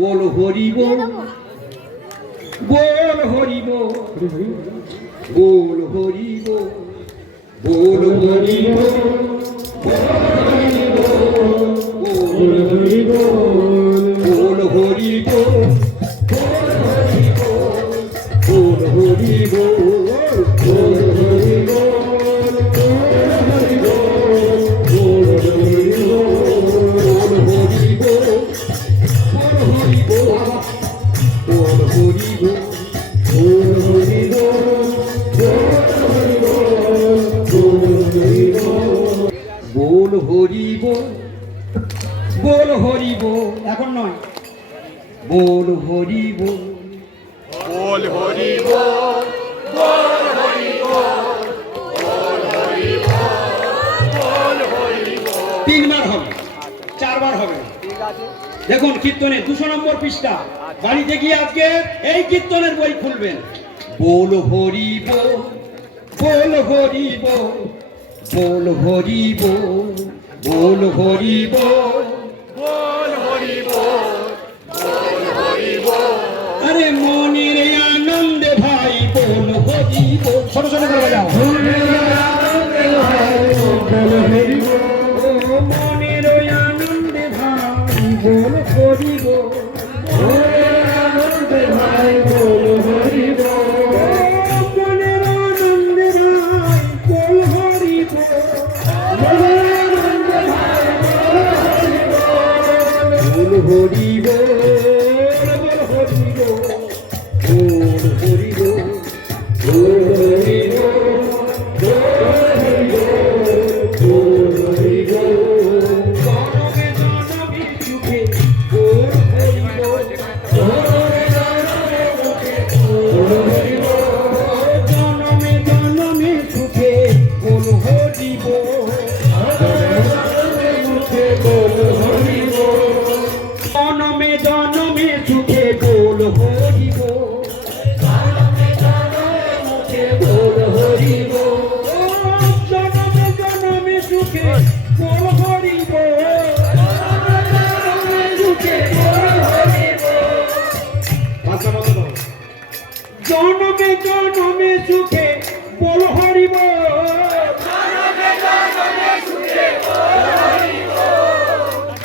বল হরিব বল হরিব বল হরিব বল হরিব বল হরিব বল হরিব। বল হরি বল বল হরি বল এখন নয়। বল হরি বল বল হরি বল বল হরি বল তিনবার হবে চারবার হবে। ঠিক আছে দেখুন কীর্তনে দুশো নম্বর পৃষ্ঠা। বাড়িতে গিয়ে আজকে এই কীর্তনের বই খুলবেন। বল হরি বল বল হরি বল হরিব বল হরিব বল হরিব বল হরিব। আরে মনের আনন্দে ভাই বল হরিব। ছোট ছোট করে বাজাও।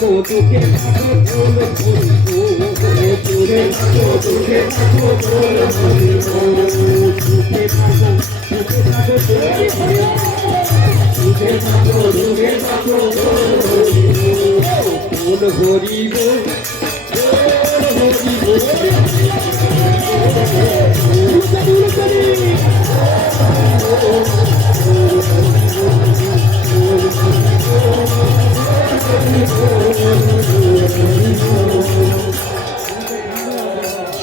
থাকো চোখে থাকো বল বলব চোখে থাকো চোখে থাকো বল বলব চোখে থাকো চোখে থাকো চোখে থাকো চোখে থাকো বল বলব বল হরিব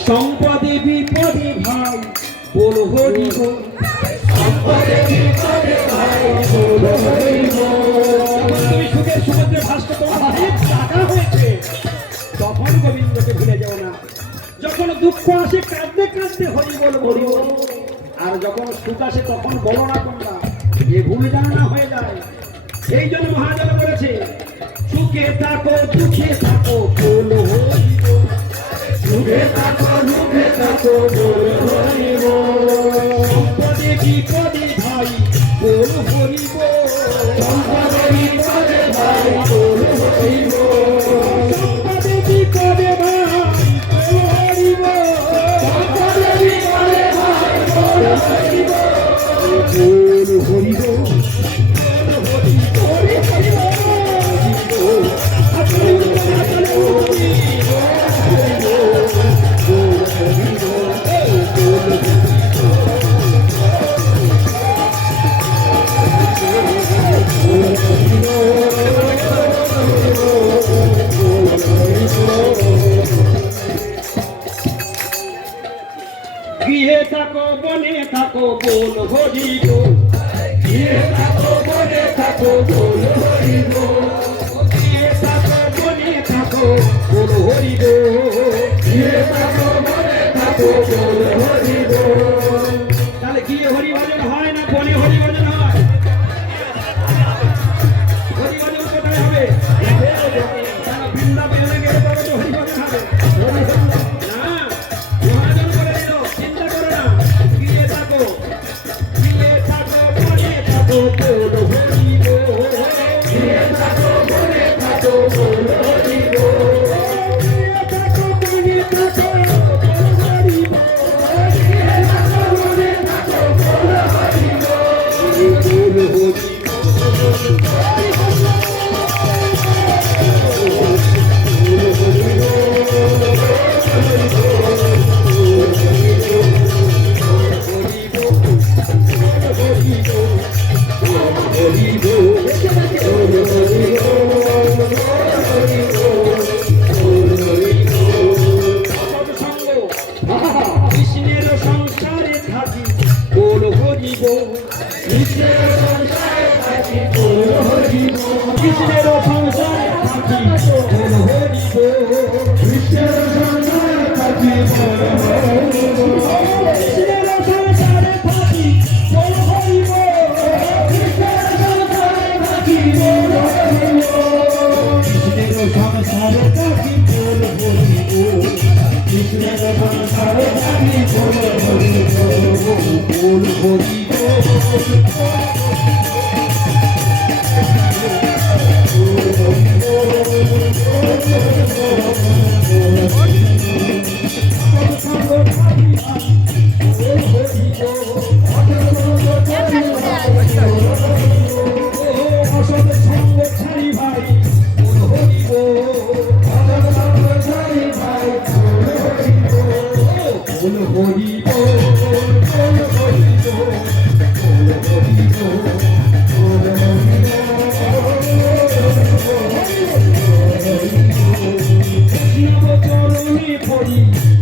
সম্পদে বিপদে ভাই, বল হরি হয়েছে। তখন গোবিন্দকে ভুলে যাও না। যখন দুঃখ আসে, কাঁদতে কাঁদতে হরি বল আর যখন সুখ আসে, তখন বলো না যে ভুলে জানা হয়ে যায়। সেই জন্য মহাজন করেছে সুখে থাকো, দুঃখে থাকো, বলো সুখে থাকো, দুঃখে থাকো, বলো হরিব। বিপদে ভাই, বল হরিব। গৃহে থাকো, বনে থাকো বোন হরি গো থাকো, বনে থাকো বোন হরি কিহে গৃহে থাকো, বনে থাকো বোন হরি গো গৃহে থাকো, বনে থাকো বোন হরি গো তাহলে গৃহে হরি হয়? কৃষ্ণের সংসার কৃষ্ণের সংসার থাকি কৃষ্ণের সংসার থাকি Oh, oh, oh, oh, oh, for you.